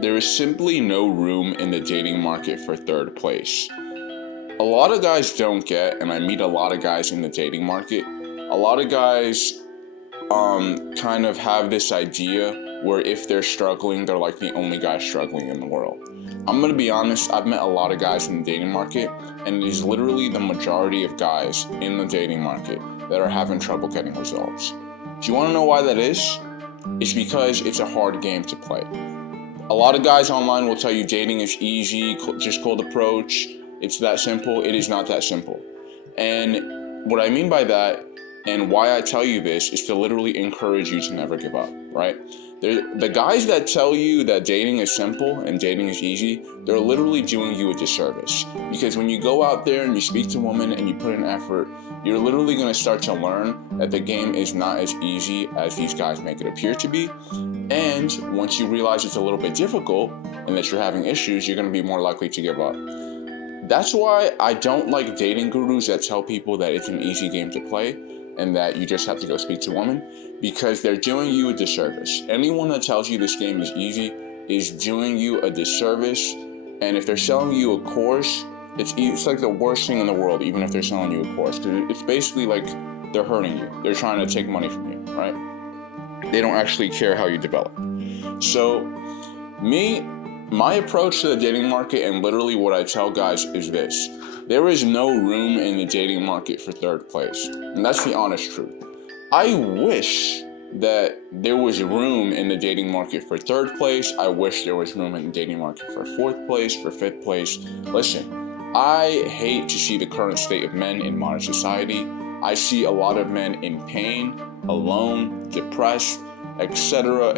There is simply no room in the dating market for third place. A lot of guys don't get, and I meet a lot of guys in the dating market, a lot of guys kind of have this idea where if they're struggling, they're like the only guy struggling in the world. I'm gonna be honest, I've met a lot of guys in the dating market, and it is literally the majority of guys in the dating market that are having trouble getting results. Do you wanna know why that is? It's because it's a hard game to play. A lot of guys online will tell you dating is easy, just cold approach, it's that simple. It is not that simple. And what I mean by that, and why I tell you this, is to literally encourage you to never give up, right? The guys that tell you that dating is simple and dating is easy, they're literally doing you a disservice. Because when you go out there and you speak to women and you put in effort, you're literally going to start to learn that the game is not as easy as these guys make it appear to be. And once you realize it's a little bit difficult and that you're having issues, you're going to be more likely to give up. That's why I don't like dating gurus that tell people that it's an easy game to play and that you just have to go speak to women, because they're doing you a disservice. Anyone that tells you this game is easy is doing you a disservice, and if they're selling you a course, it's like the worst thing in the world, even if they're selling you a course, because it's basically like they're hurting you. They're trying to take money from you, right? They don't actually care how you develop. So, my approach to the dating market, and literally what I tell guys, is this. There is no room in the dating market for third place. And that's the honest truth. I wish that there was room in the dating market for third place. I wish there was room in the dating market for fourth place, for fifth place. Listen, I hate to see the current state of men in modern society. I see a lot of men in pain, alone, depressed, etc.,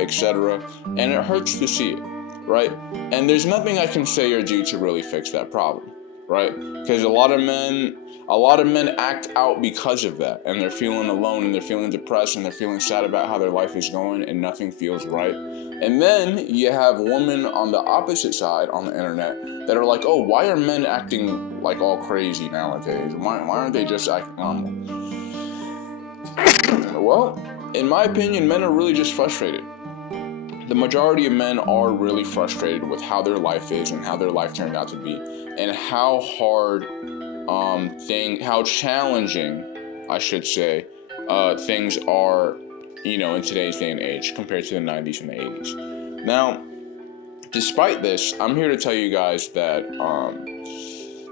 and it hurts to see it, right? And there's nothing I can say or do to really fix that problem, right? Because a lot of men act out because of that, and they're feeling alone, and they're feeling depressed, and they're feeling sad about how their life is going, and nothing feels right. And then you have women on the opposite side on the internet that are like, oh, why are men acting like all crazy nowadays? Why aren't they just acting normal? Well, in my opinion, men are really just frustrated. The majority of men are really frustrated with how their life is and how their life turned out to be, and how hard how challenging, I should say, things are, in today's day and age compared to the 90s and the 80s. Now, despite this, I'm here to tell you guys that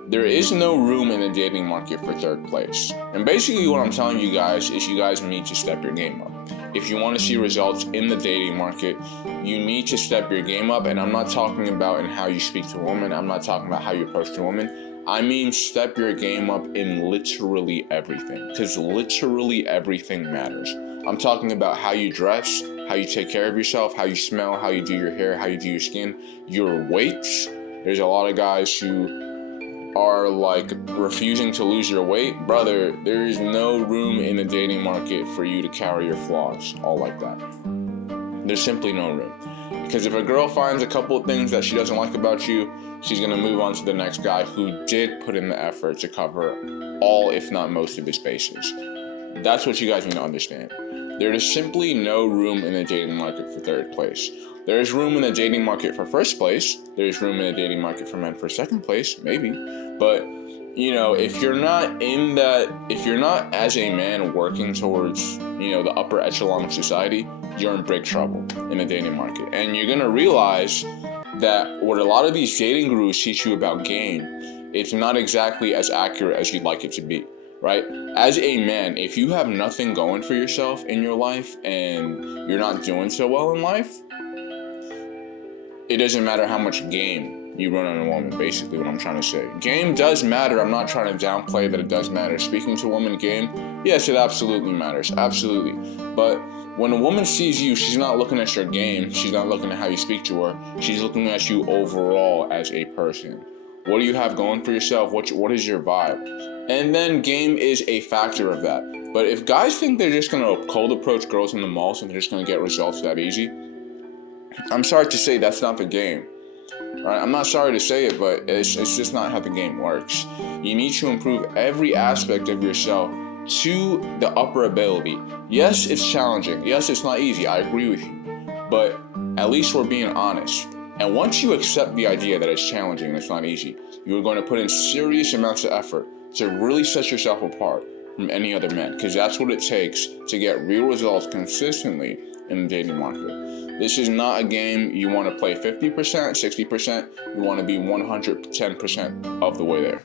there is no room in the dating market for third place. And basically what I'm telling you guys is you guys need to step your game up. If you want to see results in the dating market, you need to step your game up. And I'm not talking about in how you speak to women. I'm not talking about how you approach the woman. I mean, step your game up in literally everything, because literally everything matters. I'm talking about how you dress, how you take care of yourself, how you smell, how you do your hair, how you do your skin, your weights. There's a lot of guys who are like refusing to lose your weight. Brother, there is no room in the dating market for you to carry your flaws all like that. There's simply no room. Because if a girl finds a couple of things that she doesn't like about you, she's going to move on to the next guy who did put in the effort to cover all, if not most of his bases. That's what you guys need to understand. There is simply no room in the dating market for third place. There is room in the dating market for first place. There is room in the dating market for men for second place, maybe. But, if you're not as a man working towards, the upper echelon of society, you're in big trouble in the dating market. And you're going to realize that what a lot of these dating gurus teach you about game, it's not exactly as accurate as you'd like it to be, right? As a man, if you have nothing going for yourself in your life and you're not doing so well in life, it doesn't matter how much game you run on a woman, basically what I'm trying to say. Game does matter. I'm not trying to downplay that it does matter. Speaking to a woman game, yes, it absolutely matters. Absolutely. But when a woman sees you, she's not looking at your game. She's not looking at how you speak to her. She's looking at you overall as a person. What do you have going for yourself? What is your vibe? And then game is a factor of that. But if guys think they're just going to cold approach girls in the malls and they're just going to get results that easy, I'm sorry to say that's not the game. Right? I'm not sorry to say it, but it's just not how the game works. You need to improve every aspect of yourself to the upper ability. Yes, it's challenging. Yes, it's not easy. I agree with you. But at least we're being honest. And once you accept the idea that it's challenging and it's not easy, you're going to put in serious amounts of effort to really set yourself apart from any other men, because that's what it takes to get real results consistently in the dating market. This is not a game you want to play 50%, 60%. You want to be 110% of the way there.